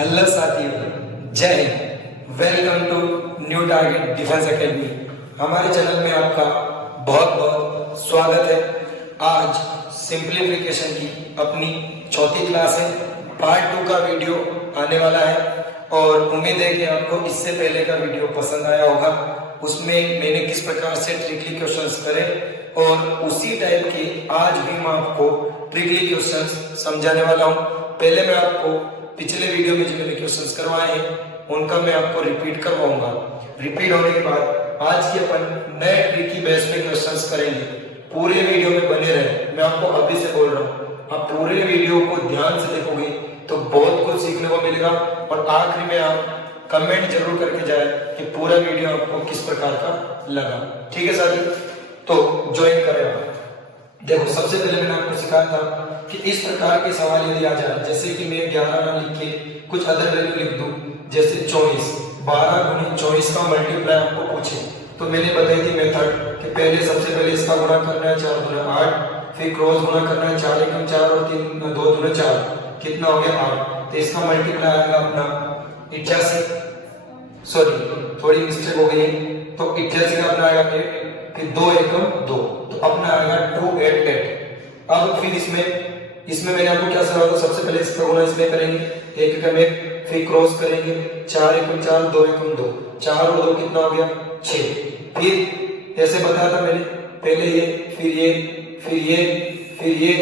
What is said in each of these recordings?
Hello साथियों, जय हिंद। Welcome to new target defence academy. हमारे चैनल में आपका बहुत बहुत स्वागत है। आज सिंप्लीफिकेशन की अपनी चौथी क्लास है। पार्ट 2 का वीडियो आने वाला है और उम्मीद है कि आपको इससे पहले का वीडियो पसंद आया होगा। उसमें मैंने किस प्रकार से ट्रिकली क्वेश्चंस करे और उसी टाइप के आज भी मैं आपको ट्रिकली क्वेश्चंस समझाने वाला हूँ। पहले मैं आपको पिछले वीडियो में जो मैंने क्वेश्चंस करवाए हैं उनका मैं आपको रिपीट करवाऊंगा। रिपीट होने के बाद आज के अपन नए ट्रिकी बेस पे क्वेश्चंस करेंगे। पूरे वीडियो में बने रहे, मैं आपको अभी से बोल रहा हूँ। आप पूरे वीडियो को ध्यान से देखोगे तो बहुत कुछ सीखने को मिलेगा और आखिरी में आप कमेंट जरूर करके जाए कि पूरा वीडियो आपको किस प्रकार का लगा। ठीक है साथी, तो ज्वाइन करें आप। देखो, सबसे पहले मैंने आपको सिखाया था कि इस प्रकार के सवाल यदि आ जाए, जैसे कि मैं 11 ना लिख के कुछ अदर वैल्यू लिख दूं, जैसे 24, 12 गुनी 24 का मल्टीप्लाई आपको पूछे, तो मैंने बताई थी मेथड कि पहले सबसे पहले इसका गुणा करना है 4 गुना 8, फिर क्रॉस गुणा करना है 4 एकम 4 और 3 2 गुना 4, कितना हो गया 8। तो इसका मल्टीप्लाई आएगा अपना 88, सॉरी थोड़ी मिस्टेक हो गई है, तो 88 का अपना आएगा 8, फिर 2 एकम 2, तो अपना आएगा 288। अब फिर इसमें मैंने आपको क्या समझाया था, सबसे पहले इसका गुणा इसमें करेंगे 1 एकम 1, फिर क्रॉस करेंगे 4 एकम 4 2 एकम 2, 4 और 2 कितना हो गया 6। फिर ऐसे बताया था मैंने, पहले ये फिर ये फिर ये फिर ये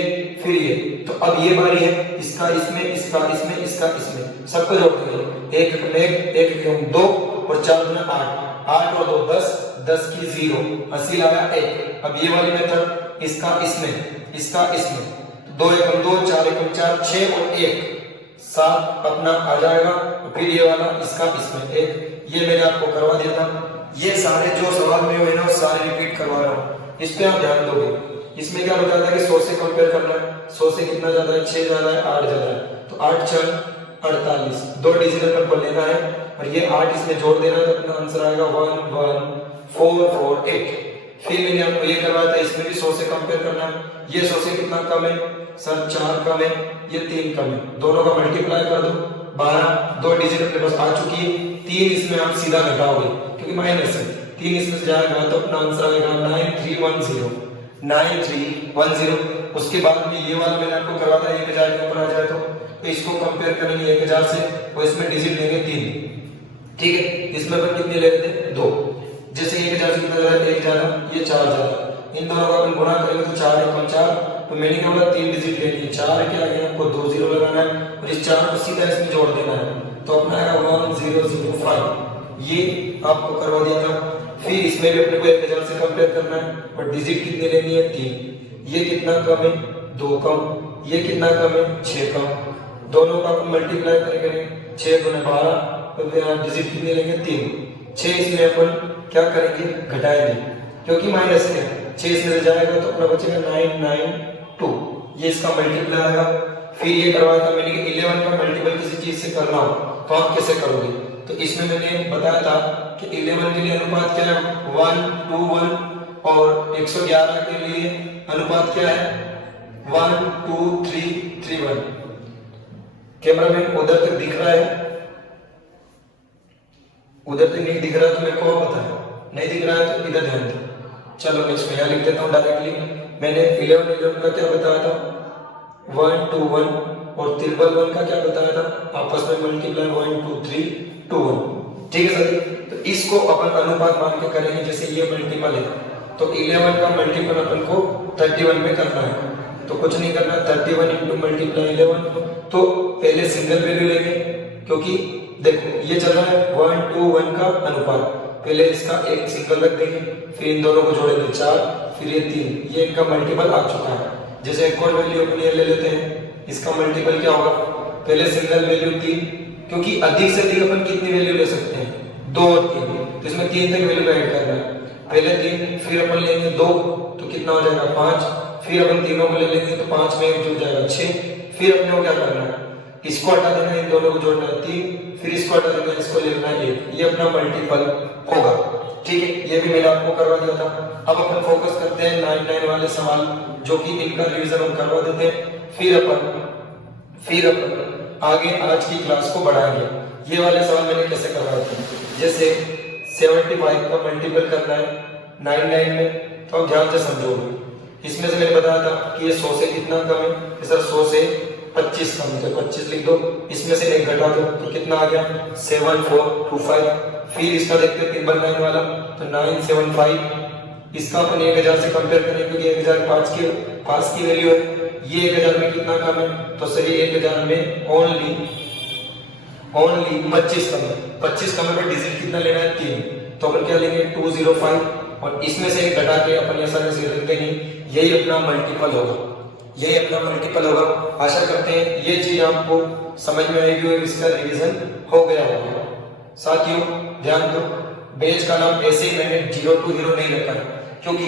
फिर ये, तो अब ये बारी है इसका इसमें इसका इसमें इसका इसमें, सबको जोड़ देंगे 1 एकम 1 1 एकम 2 और 4 गुना 8, 8 और 2 10, 10 की 0, 80 लाया 1। अब ये वाली मेथड इसका इसमें इसका इसमें, 2 एकम 2 4 एकम 4 6 और 1 7 अपना आ जाएगा। फिर ये वाला इसका इसमें 1, ये मैंने आपको करवा दिया था। ये सारे जो सवाल में हुए ना वो सारे रिपीट करवा रहा हूँ, इस पे आप ध्यान दोगे। इसमें क्या बताया था कि 100 से कंपेयर करना है, 100 से कितना ज्यादा है 6 ज्यादा है 8 ज्यादा है, तो 8 4 48, 2 डिजिट पर लेना है और ये 8 इसमें जोड़ देना है, तो अपना आंसर आएगा 1 1 4 4 8। फिर मैंने आपको ये करवाया था, इसमें भी 100 से कंपेयर करना है, ये 100 से कितना कम है सर 4 कम है, ये 3 कम है, दोनों का मल्टीप्लाई कर दो 12, 2 डिजिट अपने पास आ चुकी है, 3 इसमें आप सीधा घटाओगे क्योंकि माइनस है, 3 इसमें से जाएगा तो अपना आंसर आएगा 9310 9310। उसके बाद में ये वाला मैंने आपको करवाया था 1000 के ऊपर आ जाए तो इसको कंपेयर करेंगे 1000 से और इसमें डिजिट लेंगे 3, ठीक है। इसमें अपन कितने ले लेते हैं 2, जैसे 1000 से कितना ज्यादा 1 ज्यादा ये 4 ज्यादा, इन दोनों का अपन गुणा करेंगे तो 4 एकम 4, तो मैंने क्या बोला 3 डिजिट लेनी है, 4 के आगे आपको 2 0 लगाना है और इस 4 को सीधा इसमें जोड़ देना है, तो अपना आएगा 1005। ये आपको करवा दिया था। फिर इसमें भी अपने को 1000 से कंपेयर करना है और डिजिट कितने लेनी है 3, ये कितना कम है 2 कम, ये कितना कम है 6 कम, दोनों का अपन मल्टीप्लाई करेंगे 6 गुना 12, तो डिजिट कितने लेंगे 3, 6 इसमें अपन क्या करेंगे घटाएंगे क्योंकि माइनस है, 6 इसमें जाएगा तो अपना बचेगा 992, ये इसका मल्टीप्लाई आएगा। फिर ये करवाया था मैंने कि 11 का मल्टीपल किसी चीज से करना हो तो आप कैसे करोगे, तो इसमें मैंने बताया था कि 11 के लिए अनुपात क्या है 1 2 1 और 111 के लिए अनुपात क्या है 1 2 3 3 1। कैमरामैन उधर तक दिख रहा है, उधर तक नहीं दिख रहा तो मेरे को बताएं, नहीं दिख रहा है तो इधर ध्यान दो। चलो मैं इसमें यहाँ लिख देता हूँ डायरेक्टली। मैंने 11 11 का क्या बताया था 1 2 1 और 1 का क्या बताया था, आपस में मल्टीप्लाई 1 2 3 2 1, ठीक है सर। तो इसको अपन अनुपात मान के करेंगे, जैसे ये मल्टीपल है तो 11 का मल्टीपल अपन को 31 में करना है, तो कुछ नहीं करना 31 इंटू मल्टीप्लाई 11, तो पहले सिंगल वैल्यू लेंगे क्योंकि देखो ये चल रहा है 1 2 1 का अनुपात, पहले इसका एक सिंगल रख देंगे, फिर इन दोनों को जोड़ेंगे 4, फिर ये 3, ये इनका मल्टीपल आ चुका है। जैसे एक और वैल्यू अपन ये ले लेते हैं, इसका मल्टीपल क्या होगा, पहले सिंगल वैल्यू 3, क्योंकि अधिक से अधिक अपन कितनी वैल्यू ले सकते हैं 2 और 3, तो इसमें 3 तक वैल्यू ऐड करना है, पहले 3 फिर अपन लेंगे 2 तो कितना हो जाएगा 5, फिर अपन तीनों को ले लेंगे तो 5 में 1 जुड़ जाएगा 6, फिर अपने को क्या करना है इसको हटा देना है, इन दोनों को जोड़ना है 3, फिर इसको हटा देना है, इसको लेना है 1, ये अपना मल्टीपल होगा, ठीक है। ये भी मैंने आपको करवा दिया था। अब अपन फोकस करते हैं 99 वाले सवाल जो कि इनका रिवीजन हम करवा देते हैं। फिर अपन आगे आज की क्लास को बढ़ाएंगे। ये वाले सवाल मैंने कैसे करवाए थे, जैसे 75 का मल्टीपल करना है 99 में, तो आप ध्यान से समझोगे। इसमें से मैंने बताया था कि ये 100 से कितना कम है, कि सर 100 से 25 कम है, तो 25 लिख दो। इसमें से एक घटा दो तो कितना आ गया 7425। फिर इसका देखते हैं 999 वाला, तो 975। इसका अपन 1000 से कंपेयर करें क्योंकि 1000 पास की वैल्यू है। ये 1000 में कितना कम है, तो सर ये 1000 में ओनली 25 कम है। 25 कम है पर डिजिट कितना लेना है 3, तो अपन क्या लेंगे 205, और इसमें से एक घटा के अपन ऐसा ऐसे रख देंगे। यही अपना मल्टीपल होगा, यही अपना मल्टीपल होगा। आशा करते हैं ये चीज आपको समझ में आएगी और इसका रिवीजन हो गया होगा। साथियों ध्यान दो, बेच का नाम ऐसे ही मैंने 0 to 0 नहीं रखा है क्योंकि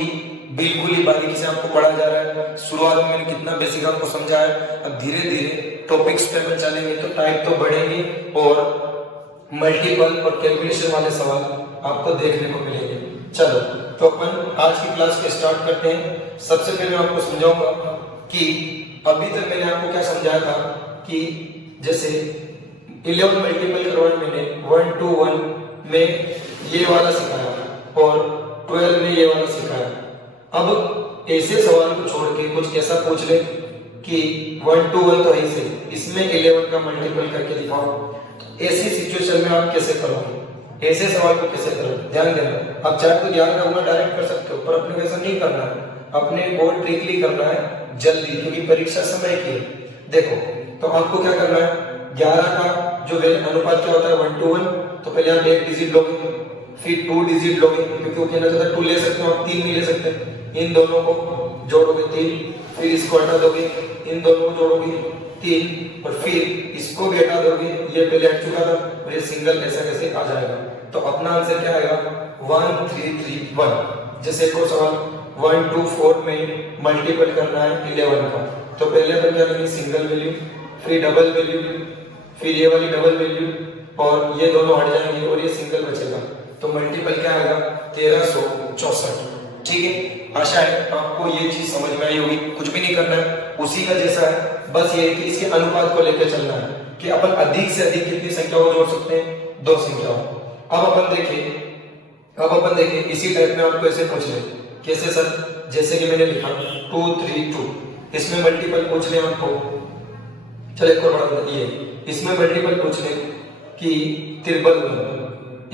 बिल्कुल ही बारीकी से आपको पढ़ा जा रहा है। शुरुआत में मैंने कितना बेसिक आपको समझाया, अब धीरे धीरे टॉपिक्स पे अपन चलेंगे तो टाइप तो बढ़ेंगे और मल्टीपल और कैलकुलेशन वाले सवाल आपको देखने को मिलेंगे। चलो तो अपन आज की क्लास को स्टार्ट करते हैं। सबसे पहले मैं आपको समझाऊंगा कि अभी तक मैंने आपको क्या समझाया था कि जैसे 11 मल्टीपल करवाने मैंने 1 to 1 में ये वाला सिखाया और 12 में ये वाला सिखाया। अब ऐसे सवाल को छोड़ के कुछ ऐसा पूछ ले कि 1 to 1 तो ऐसे इसमें 11 का मल्टीपल करके दिखाओ, ऐसी सिचुएशन में आप कैसे करोगे, ऐसे सवाल को कैसे करोगे। ध्यान देना, आप चाहे तो 11 का गुना डायरेक्ट कर सकते हो पर अपने वैसा नहीं करना है, अपने को ट्रिकली करना है जल्दी, क्योंकि परीक्षा समय की है। देखो तो आपको क्या करना है, 11 का जो अनुपात क्या होता है 1 to 1, तो पहले आप 1 डिजिट लोगे, फिर 2 डिजिट लोगे, क्योंकि वो कहना चाहता है 2 ले सकते हो आप, 3 नहीं ले सकते। इन दोनों को जोड़ोगे 3, फिर इसको हटा दोगे, इन दोनों को जोड़ोगे 3, और फिर इसको भी हटा दोगे, ये पहले हट चुका था और ये सिंगल ऐसा कैसे आ जाएगा। तो अपना आंसर क्या आएगा 1331। जैसे एक और सवाल 1 to 4 में मल्टीपल करना है 11 का, तो पहले अपन क्या लेंगे सिंगल वैल्यू, फिर डबल वैल्यू, फिर ये वाली डबल वैल्यू, और ये दोनों हट जाएंगे और ये सिंगल बचेगा, तो मल्टीपल क्या आएगा 1364। ठीक है, आशा है आपको ये चीज समझ में आई होगी। कुछ भी नहीं करना है, उसी का जैसा है, बस ये है कि इसके अनुपात को लेकर चलना है कि अपन अधिक से अधिक कितनी संख्याओं को जोड़ सकते हैं, 2 संख्याओं। अब अपन देखिए इसी टाइप में आपको ऐसे पूछ ले, कैसे सर, जैसे कि मैंने लिखा 232, इसमें मल्टीपल पूछ ले आपको। चलो एक और बढ़ा दिए, इसमें मल्टीपल पूछ ले कि 53,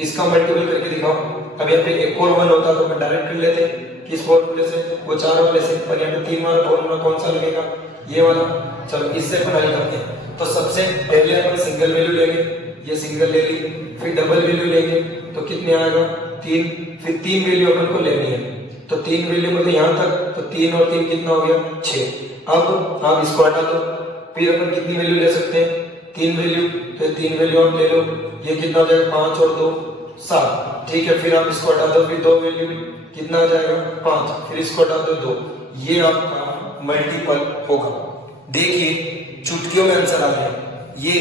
इसका मल्टीपल करके दिखाओ। अब यहाँ पे एक और 1 होता तो मैं डायरेक्ट कर लेते, किस फॉर्मूले से, वो 4 वाले से, पर यहाँ पे 3 वाला फॉर्मूला कौन सा लगेगा, ये वाला। चलो इससे अपन हल करते हैं। तो सबसे पहले अपन सिंगल वैल्यू लेंगे, ये सिंगल ले ली, फिर डबल वैल्यू लेंगे तो कितने आएगा 3, फिर 3 वैल्यू अपन को लेनी है, तो 3 वैल्यू मतलब यहाँ तक, तो 3 और 3 कितना हो गया 6। अब आप इसको हटा दो, फिर अपन कितनी वैल्यू ले सकते हैं 3 वैल्यू, तो 3 वैल्यू आप ले लो, ये कितना हो जाएगा 5 और 2 7। ठीक है, फिर आप इसको हटा दो, फिर 2 वैल्यू कितना आ जाएगा 5, फिर इसको हटा दो 2, ये आपका मल्टीपल होगा। देखिए चुटकियों में आंसर आ गया। ये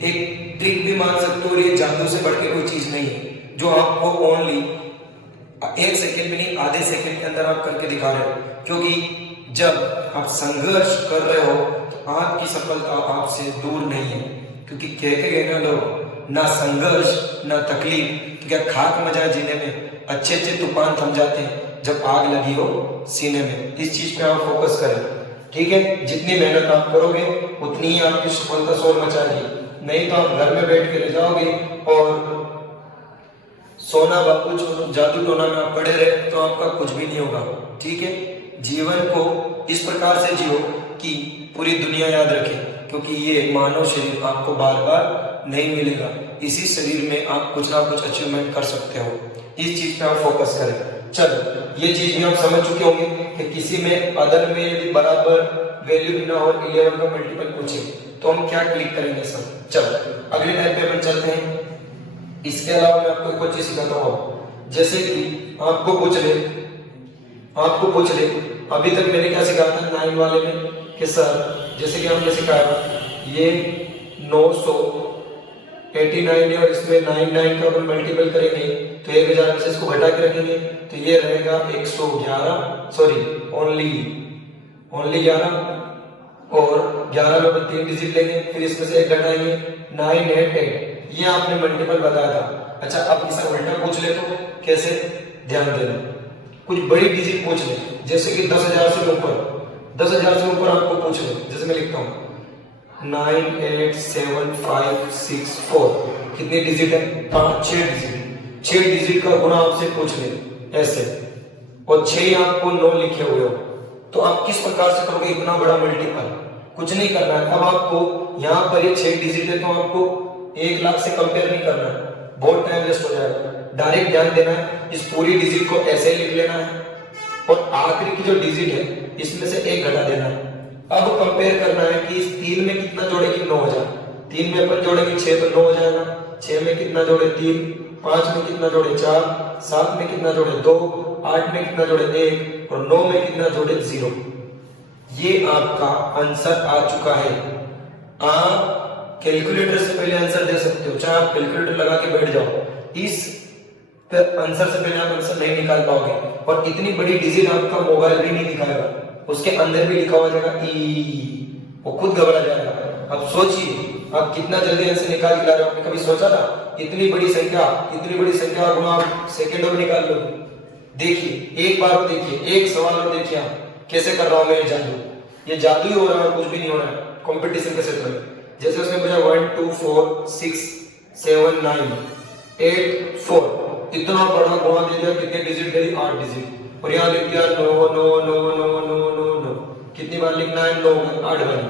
एक ट्रिक भी मान सकते हो और ये जादू से बढ़ के कोई चीज नहीं है, जो आपको ओनली 1 सेकेंड में नहीं आधे सेकेंड के अंदर आप करके दिखा रहे हो, क्योंकि जब आप संघर्ष कर रहे हो तो आपकी सफलता आपसे दूर नहीं है। क्योंकि कह के गए ना लोग, ना संघर्ष ना तकलीफ, तो क्या खाक मजा जीने में, अच्छे अच्छे तूफान थम जाते हैं जब आग लगी हो सीने में। इस चीज पे आप फोकस करें, ठीक है। जितनी मेहनत आप करोगे उतनी ही आपकी सफलता शोर मचाएगी, नहीं तो आप घर में बैठ के रह जाओगे और सोना बाबू जादू टोना में आप पड़े रहे तो आपका कुछ भी नहीं होगा। ठीक है, जीवन को इस प्रकार से जियो कि पूरी दुनिया याद रखे, क्योंकि ये मानव शरीर आपको बार बार नहीं मिलेगा। इसी शरीर में आप कुछ ना कुछ अचीवमेंट कर सकते हो, इस चीज पे आप फोकस करें। चलो ये चीज भी आप समझ चुके होंगे कि किसी में अदर में यदि बराबर वैल्यू भी ना हो 11 का मल्टीपल पूछे तो हम क्या क्लिक करेंगे सर। चलो अगले टाइप पे अपन चलते हैं। इसके अलावा मैं आपको एक और चीज सिखाता हूँ, जैसे कि आपको पूछ ले अभी तक मैंने क्या सिखाया था 9 वाले में कि सर जैसे कि हमने सिखाया ये 989 है और इसमें 99 का अपन मल्टीपल करेंगे तो 1000 में से इसको घटा के रखेंगे तो ये रहेगा 111, सॉरी ओनली 11, और 11 में अपन 3 डिजिट लेंगे, फिर इसमें से एक घटाएंगे 9 8 8, ये आपने मल्टीपल बताया था। अच्छा अब इसका उल्टा पूछ ले तो कैसे, ध्यान देना, कुछ बड़ी डिजिट पूछ ले, जैसे कि 10,000 से ऊपर, 10,000 से ऊपर आपको पूछ ले, जैसे मैं लिखता हूँ 9 8 7 5 6 4, कितनी डिजिट है, 6 डिजिट, 6 डिजिट का गुणा आपसे पूछ ले ऐसे, और 6 आपको 9 लिखे हुए हो, तो आप किस प्रकार से करोगे इतना बड़ा मल्टीपल, कुछ नहीं करना है। अब आपको यहाँ पर ये 6 डिजिट है, तो आपको 1 लाख से कंपेयर नहीं करना है, बहुत टाइम वेस्ट हो जाएगा। डायरेक्ट ध्यान देना है, इस पूरी डिजिट को ऐसे ही लिख लेना है, और आखिरी की जो डिजिट है इसमें से 1 घटा देना है। अब कंपेयर करना है कि इस 3 में कितना जोड़ेगी, 9 हो जाए, 3 में अपन जोड़ेंगे 6 तो 9 हो जाएगा, 6 में कितना जोड़े 3, 5 में कितना जोड़े 4, 7 में कितना जोड़े 2, 8 में कितना जोड़े 1, और 9 में कितना जोड़े 0। ये आपका आंसर आ चुका है। आप कैलकुलेटर से पहले आंसर दे सकते हो, चाहे आप कैलकुलेटर लगा के बैठ जाओ, इस आंसर से पहले आप आंसर नहीं निकाल पाओगे, और इतनी बड़ी डिजिट आपका मोबाइल भी नहीं दिखाएगा, उसके अंदर भी लिखा हुआ जाएगा ई, वो खुद घबरा जाएगा। अब सोचिए आप कितना जल्दी आंसर निकाल के ला रहे हो, आपने कभी सोचा था इतनी बड़ी संख्या गुणा आप सेकंडों में निकाल लो। देखिए एक बार और देखिए, एक सवाल और देखिए आप कैसे कर रहा हूं मैं जादू, ये जादू ही हो रहा है और कुछ भी नहीं हो रहा है कंपटीशन के क्षेत्र में। जैसे उसने पूछा 1 2 4 6 7 9 8 4, इतना बड़ा गुणा दे दिया, कितने डिजिट दे दी, 8 डिजिट, और यहाँ लिख दिया 9 9 9 9 9 9 9, कितनी बार लिखना है, 9 8 बार,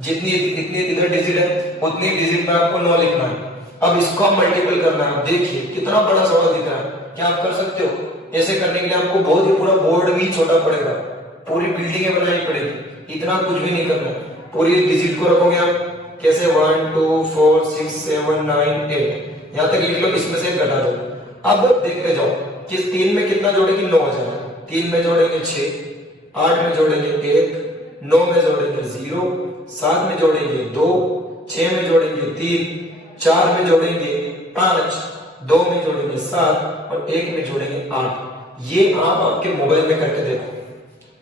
जितनी इतनी इधर डिजिट है उतनी डिजिट में आपको 9 लिखना है। अब इसको मल्टीपल करना है। देखिए कितना बड़ा सवाल दिख रहा है, क्या आप कर सकते हो? ऐसे करने के लिए आपको बहुत ही पूरा बोर्ड भी छोटा पड़ेगा, पूरी बिल्डिंग बनानी पड़ेगी, इतना कुछ भी नहीं करना, पूरी डिजिट को रखोगे आप कैसे 1 2 4 6 7 9 8, यहाँ तक लिख लो, इसमें से घटा दो। अब देखते जाओ कि 3 में कितना जोड़ेगी, 9 हो जाएगा, 3 में जोड़ेंगे 6, 8 में जोड़ेंगे 1, 9 में जोड़ेंगे 0, 7 में जोड़ेंगे 2, 6 में जोड़ेंगे 3, 4 में जोड़ेंगे 5, 2 में जोड़ेंगे 7, और 1 में जोड़ेंगे 8। ये आप आपके मोबाइल में करके देखो,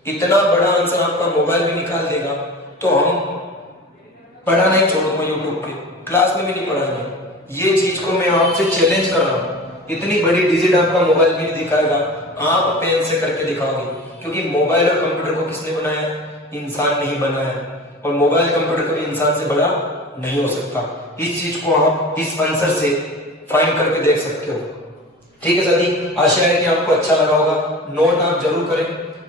इतना बड़ा आंसर आपका मोबाइल में निकाल देगा। तो हम पढ़ाना ही छोड़ूंगा, यूट्यूब पे क्लास में भी नहीं पढ़ाएंगे, ये चीज को मैं आपसे चैलेंज कर रहा हूँ। इतनी बड़ी डिजिट आपका मोबाइल भी नहीं दिखाएगा, आप पेन से करके दिखाओगे, क्योंकि मोबाइल और कंप्यूटर को किसने बनाया, इंसान ने ही बनाया, और मोबाइल कंप्यूटर कभी इंसान से बड़ा नहीं हो सकता। इस चीज को आप इस आंसर से फाइंड करके देख सकते हो। ठीक है साथी, आशा है कि आपको अच्छा लगा होगा, नोट आप जरूर करें।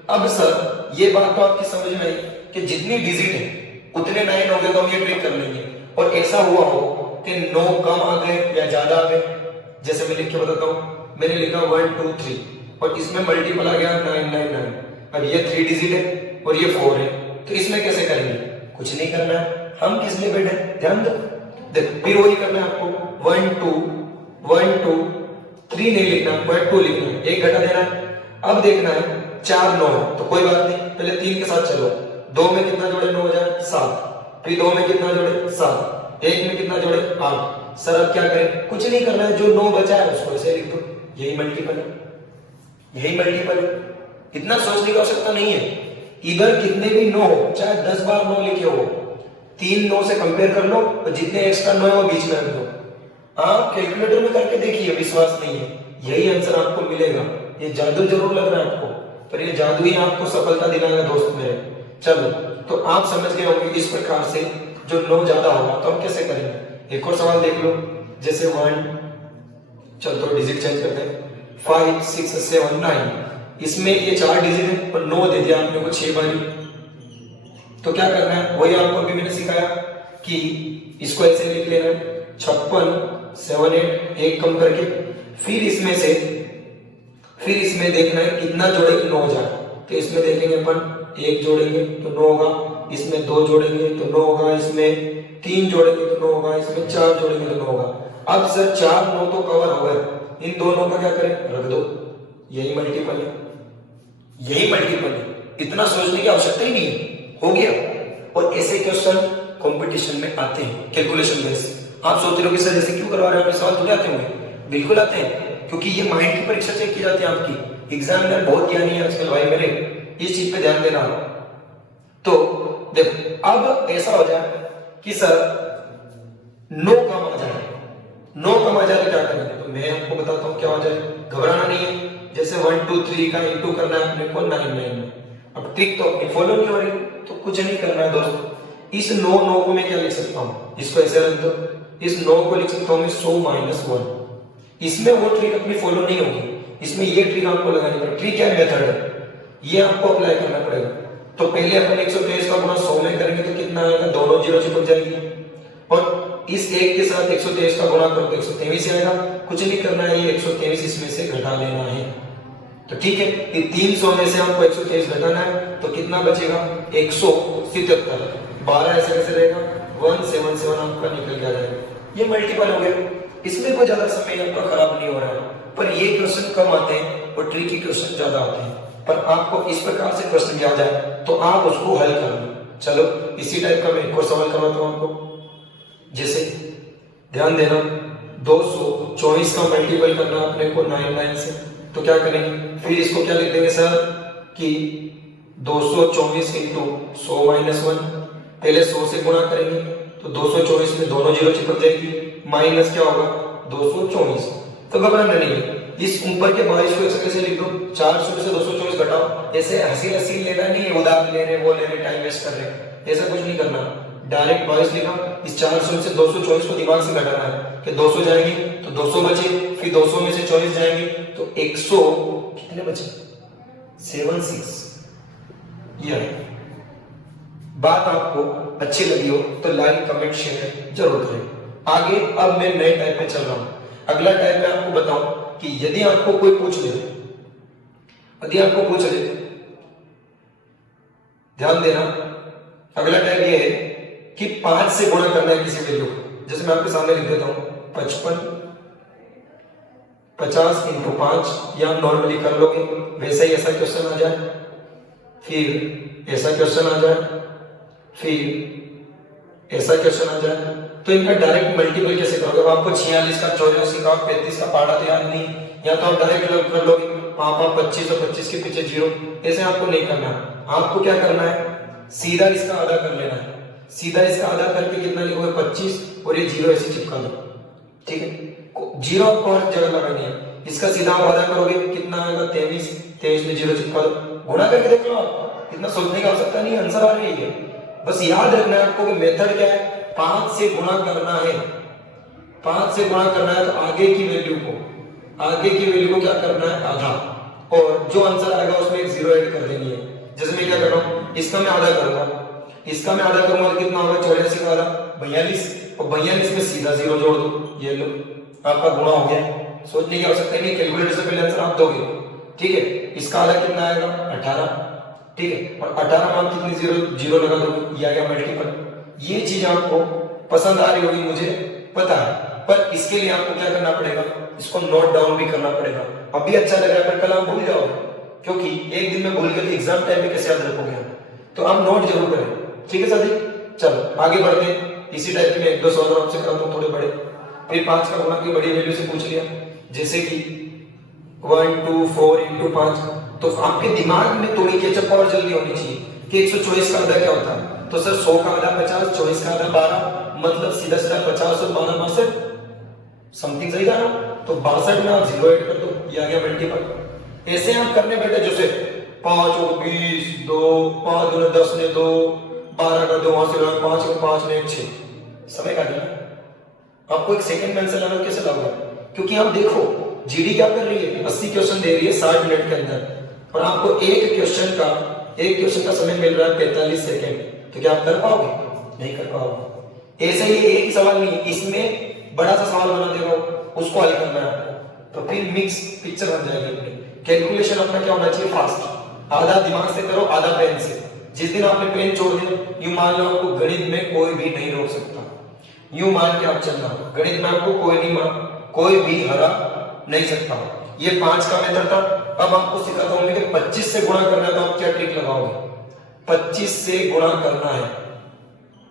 अब सर ये बात तो आपकी समझ में आई कि जितनी डिजिट है उतने 9 हो गए तो हम ये ट्रिक कर लेंगे, और ऐसा हुआ हो कि 9 कम आ गए या ज्यादा आ गए, जैसे मैं लिख के बताता हूँ, मैंने लिखा 1 2 3, और इसमें मल्टीपल आ गया 9 9 9, अब ये 3 डिजिट है और ये 4 है, तो इसमें कैसे करेंगे? कुछ नहीं करना है, हम किस लिए बैठे, ध्यान दो, फिर वही करना है आपको, 1 2 3 नहीं लिखना, 1 2 लिखना है, एक घटा देना है। अब देखना है 4 9 है, तो कोई बात नहीं, पहले 3 के साथ चलो, 2 में कितना जोड़े, 9 हो जाए 7, फिर 2 में कितना जोड़े 7, 1 में कितना जोड़े 8। सर अब क्या करें? कुछ नहीं करना है, जो 9 बचा है उसको ऐसे लिख दो, यही मल्टीपल है, यही मल्टीपल है, इतना सोचने की आवश्यकता नहीं है। इधर कितने भी 9 हो, चाहे 10 बार 9 लिखे हो, 3 9 से कंपेयर कर लो, और जितने एक्स्ट्रा 9 है वो बीच में रख दो। आप कैलकुलेटर में करके देखिए, विश्वास नहीं है, यही आंसर आपको मिलेगा। ये जादू जरूर लग रहा है आपको, पर ये जादू ही आपको सफलता दिलाएगा दोस्त मेरे। चलो, तो आप समझ गए होंगे इस प्रकार से जो 9 ज्यादा होगा तो हम कैसे करेंगे। एक और सवाल देख लो, जैसे 1, चल तो डिजिट चेंज करते हैं, 5 6 7 9, इसमें ये 4 डिजिट है और 9 दे दिया आपने को 6 बारी, तो क्या करना है, वही आपको अभी मैंने सिखाया कि इसको ऐसे लिख लेना है 56 7 8, एक कम करके, फिर इसमें देखना है कितना जोड़ेंगे 9 हजार, तो इसमें देखेंगे अपन 1 जोड़ेंगे तो 9 होगा, इसमें 2 जोड़ेंगे तो 9 होगा, इसमें 3 जोड़ेंगे तो 9 होगा, इसमें 4 जोड़ेंगे तो 9 होगा। अब सर 4 9 तो कवर हो गए, इन दोनों का क्या करें, रख दो, यही मल्टीपल है, यही मल्टीपल है, इतना सोचने की आवश्यकता ही नहीं है, हो गया। और ऐसे क्वेश्चन कंपटीशन में आते हैं कैलकुलेशन बेस। आप सोच रहे हो कि सर जैसे क्यों करवा रहे हो, सवाल थोड़े आते होंगे, बिल्कुल आते हैं, क्योंकि ये माइंड की परीक्षा चेक की जाती है आपकी। एग्जामिनर बहुत ज्ञानी है आजकल भाई मेरे, इस चीज पे ध्यान देना। तो देखो अब ऐसा हो जाए कि सर 9 कम आ जाए, 9 कम आ जाए तो क्या करेंगे? तो मैं आपको बताता हूँ क्या हो जाए, घबराना नहीं है। जैसे 1 2 3 का इंटू करना है अपने को 9 9 में। अब ट्रिक तो अपनी फॉलो नहीं हो रही तो कुछ नहीं करना है दोस्तों। इस 9 9 को मैं क्या लिख सकता हूँ, इसको ऐसे रख दो, इस 9 को लिख सकता हूँ मैं 100 - 1। इसमें वो ट्रिक अपनी फॉलो नहीं होगी, इसमें ये ट्रिक आपको लगानी पड़ेगी। ट्रिक क्या मेथड है, ये आपको अप्लाई करना पड़ेगा। तो पहले अपन 123 का गुणा 100 में करेंगे तो कितना आएगा, दोनों जीरो चिपक जाएगी, और इस एक के साथ 123 का गुणा करो तो 123 आएगा। कुछ नहीं करना है, ये 123 इसमें से घटा लेना है। तो ठीक है, ये 300 में से हमको 123 घटाना है तो कितना बचेगा, 177। 12 ऐसे कैसे रहेगा, 177 आपका निकल के आ जाएगा। ये मल्टीपल हो गया, इसमें कोई ज्यादा समय आपका खराब नहीं हो रहा है। पर ये क्वेश्चन कम आते हैं और ट्रिकी क्वेश्चन ज्यादा आते हैं। पर आपको इस प्रकार से प्रश्न याद आए तो आप उसको हल कर लो। चलो इसी टाइप का मैं एक और सवाल करवाता हूं आपको। जैसे ध्यान देना, 224 का मल्टीपल करना अपने को 99 से, तो क्या करेंगे, फिर इसको क्या लिख देंगे सर कि 224 इंटू 100 - 1। पहले 100 से गुणा करेंगे तो 224 में दोनों जीरो चिपक जाएगी, माइनस क्या होगा 224। तो घबराना नहीं है, इस ऊपर के 22 को ऐसे कैसे लिख दो, 400 में से 224 घटाओ। ऐसे हंसी हंसी लेना नहीं है, उधार ले रहे वो ले रहे टाइम वेस्ट कर रहे, ऐसा कुछ नहीं करना। डायरेक्ट 22 लिखा, इस 400 में से 224 को दिमाग से घटाना है कि 200 जाएंगे तो 200 बचे, फिर 200 में से 24 जाएंगे तो 100 कितने बचे, 76। ये बात आपको अच्छी लगी हो तो लाइक कमेंट शेयर जरूर करें। आगे अब मैं नए टाइप में चल रहा हूं। अगला टाइप में आपको बताऊं कि यदि आपको कोई पूछ ले, यदि आपको पूछ ले, ध्यान देना, अगला टाइप ये है कि 5 से गुणा करना है किसी वैल्यू को। जैसे मैं आपके सामने लिख देता हूं 55 50 इंटू 5, या आप नॉर्मली कर लोगे, वैसे ही ऐसा क्वेश्चन आ जाए, फिर ऐसा क्वेश्चन आ जाए, फिर ऐसा क्वेश्चन आ जाए, तो इनका डायरेक्ट मल्टीपल कैसे करोगे? अब आपको 46 का 84 का 35 का पहाड़ा तो याद नहीं, या तो आप डायरेक्ट कर लोगे, पापा 25 और 25 के पीछे जीरो, ऐसे आपको नहीं करना। आपको क्या करना है, सीधा इसका आधा कर लेना है। सीधा इसका आधा करके कितना लिखोगे 25, और ये जीरो ऐसे चिपका दो, ठीक है। जीरो आपको हर जगह लगानी है। इसका सीधा आप आधा करोगे कितना आएगा 23, 23 में जीरो चिपका दो, गुणा करके देख लो आप, इतना सोचने की आवश्यकता नहीं, आंसर आ रही है। बस याद रखना है आपको कि मेथड क्या है, 5 से गुणा करना है। 5 से गुणा करना है तो आगे की वैल्यू को क्या करना है, आधा, और जो आंसर आएगा उसमें एक जीरो ऐड कर देनी है। जैसे मैं क्या कर रहा हूं, इसका मैं आधा करूंगा, इसका मैं आधा करूंगा तो कितना होगा, 84 का आधा 42, और 42 में सीधा जीरो जोड़ दो, ये लो आपका गुणा हो गया। सोचने की आवश्यकता नहीं, कैलकुलेटर से पहले आंसर आप दोगे, ठीक है। इसका आधा कितना आएगा 18, ठीक है, और 18 में आप कितनी जीरो जीरो लगा दोगे, ये आ गया मल्टीपल। ये चीज आपको पसंद आ रही होगी मुझे पता है, पर इसके लिए आपको क्या करना पड़ेगा, इसको नोट डाउन भी करना पड़ेगा। अभी अच्छा लग रहा है पर कल आप भूल जाओगे, क्योंकि एक दिन में भूल गए तो एग्जाम टाइम में कैसे याद रखोगे? तो आप नोट जरूर करें, ठीक है साथी। चलो आगे बढ़ते हैं, इसी टाइप के मैं एक दो सवाल आपसे कराता हूं थोड़े बड़े। फिर 5 का गुणा की बड़ी वैल्यू से पूछ लिया, जैसे कि 1 2 4 इंटू 5, तो आपके दिमाग में थोड़ी केचप और जल्दी होनी चाहिए कि 124 का आधा क्या होता है। तो सर 100 का आधा 50, 24 का आधा 12, मतलब सीधा सीधा 50 और 12 62, समथिंग सही था ना। तो 62 में आप जीरो ऐड कर दो, ये आ गया मल्टीपल। ऐसे आप करने बैठे जैसे 5 और 20, 2 5 दूनी 10 ने 2, 12 का 2 वहां से 5 और 5 ने 6, समय का दिया। आपको एक सेकंड में आंसर लाना कैसे लाओगे? क्योंकि आप देखो जीडी क्या कर रही है, 80 क्वेश्चन दे रही है 60 मिनट के अंदर, और आपको एक क्वेश्चन का समय मिल रहा है 45 सेकंड, तो क्या आप कर पाओगे? नहीं कर पाओगे। ऐसे ही एक सवाल नहीं, इसमें बड़ा सा सवाल बना देगा, उसको हल करना है आपको, तो फिर मिक्स पिक्चर बन जाएगी अपनी। कैलकुलेशन अपना क्या होना चाहिए, फास्ट, आधा दिमाग से करो आधा पेन से। जिस दिन आपने पेन छोड़ दिया, यूं मान लो आपको गणित में कोई भी नहीं रोक सकता, यूं मान के आप चलना, गणित में आपको कोई भी हरा नहीं सकता। ये 5 का मेथड था। अब आपको सिखाता हूं कि 25 से गुणा करना है तो आप क्या ट्रिक लगाओगे। 25 से गुणा करना है,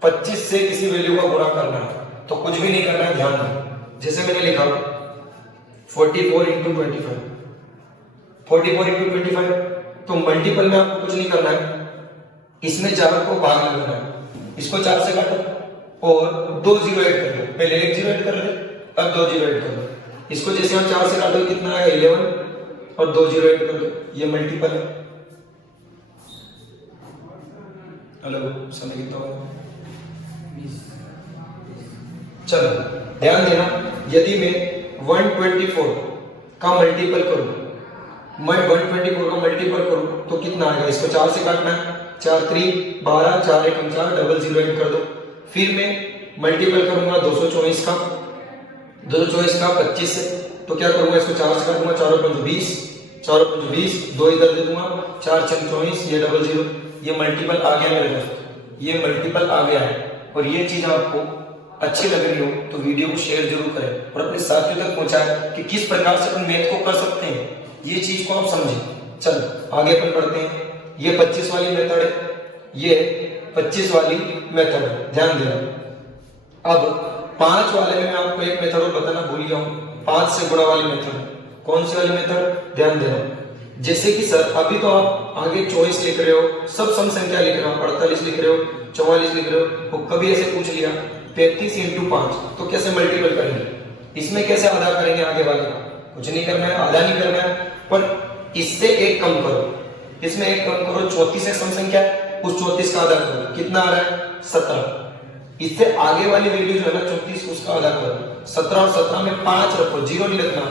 25 से किसी वैल्यू का गुणा करना है, तो कुछ भी नहीं करना है, ध्यान दो। जैसे मैंने लिखा 44 इंटू 25, 44 इंटू 25, तो मल्टीपल में आपको कुछ नहीं करना है, इसमें 4 को भाग लगाना है, इसको 4 से काटो और 2 जीरो ऐड कर दो, पहले 1 जीरो ऐड कर ले, अब 2 जीरो ऐड कर दो, इसको जैसे हम 4 से काटो कितना आएगा 11 और 2 जीरो ऐड कर दो, ये मल्टीपल है। अलग समय कितना होगा? चलो ध्यान देना, यदि मैं 124 का मल्टीपल करूं, मैं 124 का मल्टीपल करूं तो कितना आएगा? इसको 4 से काटना है, 4 3 12, 4 1 4, डबल जीरो ऐड कर दो। फिर मैं मल्टीपल करूंगा 224 का 25 से, तो क्या करूंगा? इसको 4 से काटूंगा, 4 5 20, 4 5 20, 2 इधर दे दूंगा, 4 6 24, ये डबल जीरो, ये मल्टीपल आ गया मेरे दोस्त, ये मल्टीपल आ गया है। और ये चीज आपको अच्छी लग रही हो तो वीडियो को शेयर जरूर करें और अपने साथियों तक पहुंचाएं कि किस प्रकार से अपन मैथ को कर सकते हैं, ये चीज को आप समझें। चलो आगे अपन बढ़ते हैं। ये 25 वाली मेथड है, ये 25 वाली मेथड है, ध्यान देना। अब 5 वाले में मैं आपको एक मेथड और बताना भूल गया हूँ, 5 से गुणा वाली मेथड। कौन सी वाली मेथड? ध्यान देना। जैसे कि सर अभी तो आप आगे 24 लिख रहे हो, सब सम संख्या लिख रहे हो, 48 लिख रहे हो, 44 लिख रहे हो, तो कभी ऐसे पूछ लिया 35 × 5 तो कैसे मल्टीपल करेंगे, इसमें कैसे आधा करेंगे? आगे वाले कुछ नहीं करना है, आधा नहीं करना है, पर इससे एक कम करो, इसमें एक कम करो, 34 एक सम संख्या है, उस 34 का आधा करो, कितना आ रहा है? 17। इससे आगे वाली वैल्यू जो है ना 34, उसका आधा करो, 17 और 17 में 5 रखो, जीरो नहीं रखना,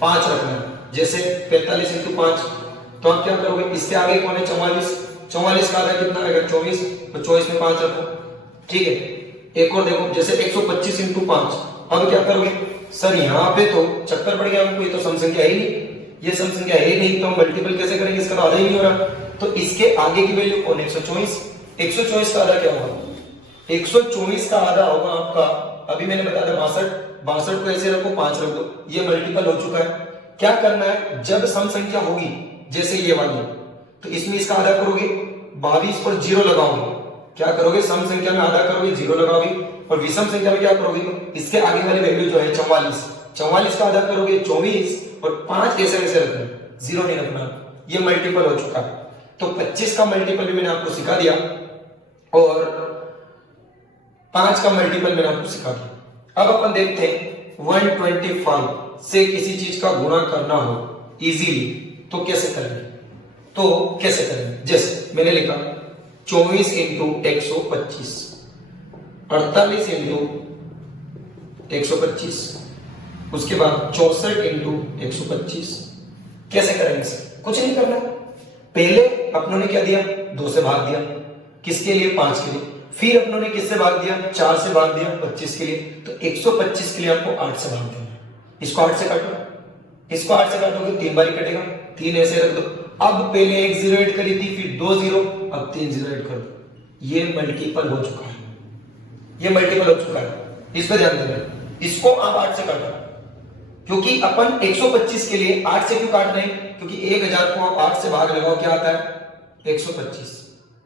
5 रखना है। जैसे 45 × 5, तो आप क्या करोगे? इससे आगे कौन है? 44, 44 का आधा कितना आएगा? 24, तो 24 में 5 रखो, ठीक है। एक और देखो, जैसे 125 × 5, अब क्या करोगे? सर यहाँ पे तो चक्कर पड़ गया हमको, ये तो सम संख्या है ही नहीं, ये सम संख्या है ही नहीं, तो हम मल्टीपल कैसे करेंगे? इसका आधा ही नहीं हो रहा, तो इसके आगे की वैल्यू कौन है? 124, 124 का आधा क्या होगा? 124 का आधा होगा आपका, अभी मैंने बताया 62, 62 को ऐसे रखो, 5 रखो, ये मल्टीपल हो चुका है। क्या करना है? जब सम संख्या होगी जैसे ये वाली, तो इसमें इसका आधा करोगे, 22 पर जीरो लगाओगे, क्या करोगे? सम संख्या में आधा करोगे, जीरो लगाओगे, और विषम संख्या में क्या करोगे? इसके आगे वाली वैल्यू जो है 44, 44 का आधा करोगे 24, और 5 ऐसे ऐसे रखना, जीरो नहीं रखना, ये मल्टीपल हो चुका है। तो 25 का मल्टीपल भी मैंने आपको सिखा दिया और 5 का मल्टीपल मैंने आपको सिखा दिया। अब अपन देखते हैं 125 से किसी चीज का गुणा करना हो इजीली तो कैसे करेंगे? जैसे मैंने लिखा 24 × 125, 48 × 125, उसके बाद 64 × 125। कैसे करेंगे सर? कुछ नहीं करना, पहले अपनों ने क्या दिया? 2 से भाग दिया, किसके लिए? 5 के लिए। फिर अपनों ने किससे भाग दिया? 4 से भाग दिया, 25 के लिए। तो 125 के लिए आपको 8 से भाग देना, इसको 8 से काटो, इसको 8 से काटोगे 3 बार कटेगा, 3 ऐसे रख दो। अब पहले 1 जीरो ऐड करी थी, फिर 2 जीरो, अब 3 जीरो ऐड कर दो, ये मल्टीपल हो चुका है, ये मल्टीपल हो चुका है, इस पर ध्यान देना। इसको आप 8 से काटो, क्योंकि अपन 125 के लिए 8 से क्यों काट रहे हैं? क्योंकि 1000 को आप 8 से भाग लगाओ, क्या आता है? 125,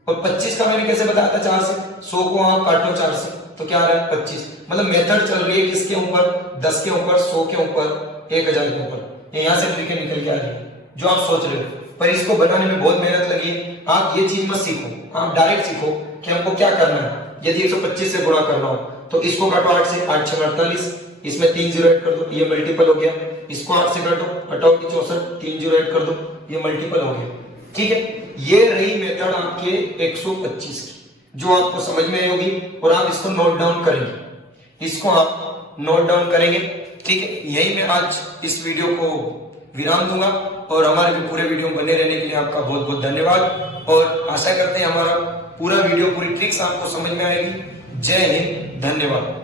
और 25 का मैंने कैसे बताया था? 4 से। 100 को आप काटो 4 से, तो क्या आ रहा है? 25। मतलब मेथड चल रही है किसके ऊपर? 10 के ऊपर, 100 के ऊपर, 1000 के ऊपर। यहां से ट्रिक निकल के आ रही है जो आप सोच रहे हो, पर इसको बनाने में बहुत मेहनत लगी है। आप ये चीज मत सीखो, आप डायरेक्ट सीखो कि हमको क्या करना है। यदि 125 से गुणा करना हो तो इसको काटो 8 से, 8 6 48, इसमें 3 जीरो ऐड कर दो, ये मल्टीपल हो गया। इसको 8 से काटो, 8 64, 3 जीरो ऐड कर दो, ये मल्टीपल हो गया। ठीक है, ये रही मेथड आपके 125 की, जो आपको समझ में आई होगी, और आप इसको नोट डाउन करेंगे, इसको आप नोट डाउन करेंगे। ठीक है, यही मैं आज इस वीडियो को विराम दूंगा, और हमारे पूरे वीडियो बने रहने के लिए आपका बहुत बहुत धन्यवाद, और आशा करते हैं हमारा पूरा वीडियो, पूरी ट्रिक्स आपको समझ में आएगी। जय हिंद, धन्यवाद।